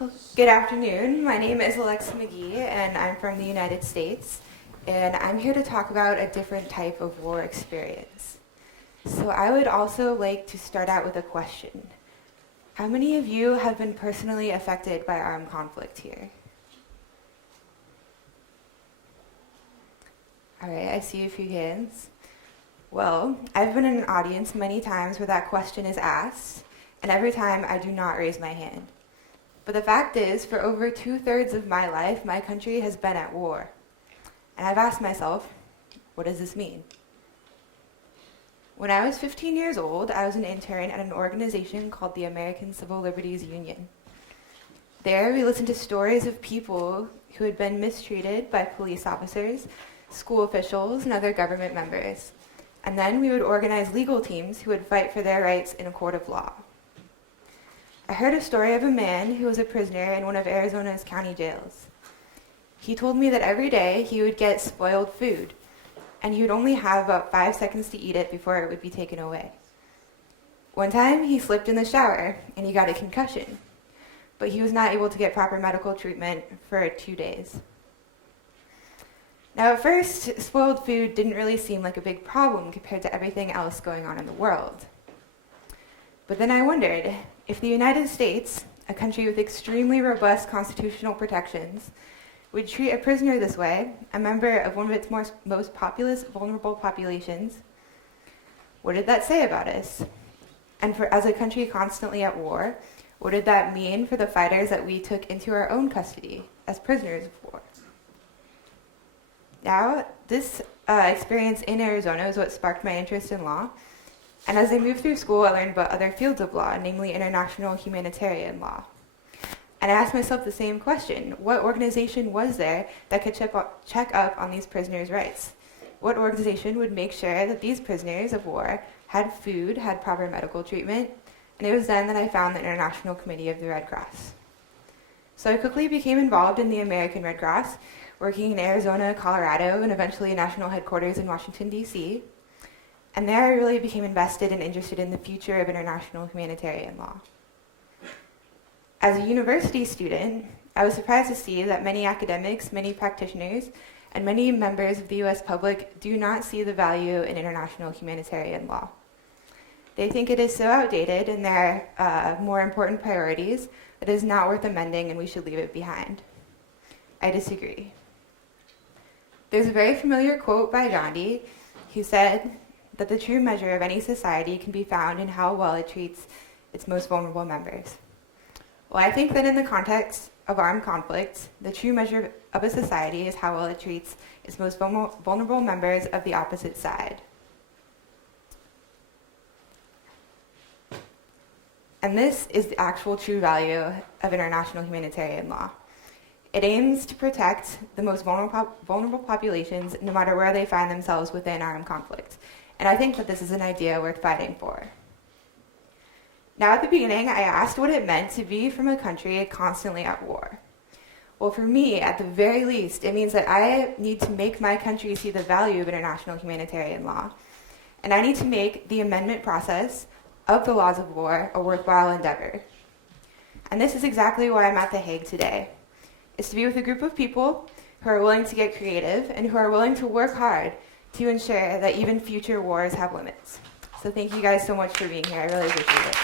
Well, good afternoon. My name is Alexa Magee, and I'm from the United States. And I'm here to talk about a different type of war experience. So I would also like to start out with a question. How many of you have been personally affected by armed conflict here? All right, I see a few hands. Well, I've been in an audience many times where that question is asked, and every time I do not raise my hand. But the fact is, for over 2/3 of my life, my country has been at war. And I've asked myself, what does this mean? When I was 15 years old, I was an intern at an organization called the American Civil Liberties Union. There, we listened to stories of people who had been mistreated by police officers, school officials, and other government members. And then we would organize legal teams who would fight for their rights in a court of law. I heard a story of a man who was a prisoner in one of Arizona's county jails. He told me that every day he would get spoiled food, and he would only have about 5 seconds to eat it before it would be taken away. One time, he slipped in the shower, and he got a concussion, but he was not able to get proper medical treatment for 2 days. Now, at first, spoiled food didn't really seem like a big problem compared to everything else going on in the world. But then I wondered, if the United States, a country with extremely robust constitutional protections, would treat a prisoner this way, a member of one of its most populous, vulnerable populations, what did that say about us? And as a country constantly at war, what did that mean for the fighters that we took into our own custody as prisoners of war? Now, this experience in Arizona is what sparked my interest in law. And as I moved through school, I learned about other fields of law, namely international humanitarian law. And I asked myself the same question. What organization was there that could check up on these prisoners' rights? What organization would make sure that these prisoners of war had food, had proper medical treatment? And it was then that I found the International Committee of the Red Cross. So I quickly became involved in the American Red Cross, working in Arizona, Colorado, and eventually a national headquarters in Washington, D.C. And there I really became invested and interested in the future of international humanitarian law. As a university student, I was surprised to see that many academics, many practitioners, and many members of the U.S. public do not see the value in international humanitarian law. They think it is so outdated and there are more important priorities that it is not worth amending and we should leave it behind. I disagree. There's a very familiar quote by Gandhi who said that the true measure of any society can be found in how well it treats its most vulnerable members. Well, I think that in the context of armed conflict, the true measure of a society is how well it treats its most vulnerable members of the opposite side. And this is the actual true value of international humanitarian law. It aims to protect the most vulnerable populations no matter where they find themselves within armed conflict. And I think that this is an idea worth fighting for. Now, at the beginning, I asked what it meant to be from a country constantly at war. Well, for me, at the very least, it means that I need to make my country see the value of international humanitarian law. And I need to make the amendment process of the laws of war a worthwhile endeavor. And this is exactly why I'm at The Hague today. It's to be with a group of people who are willing to get creative and who are willing to work hard to ensure that even future wars have limits. So thank you guys so much for being here. I really appreciate it.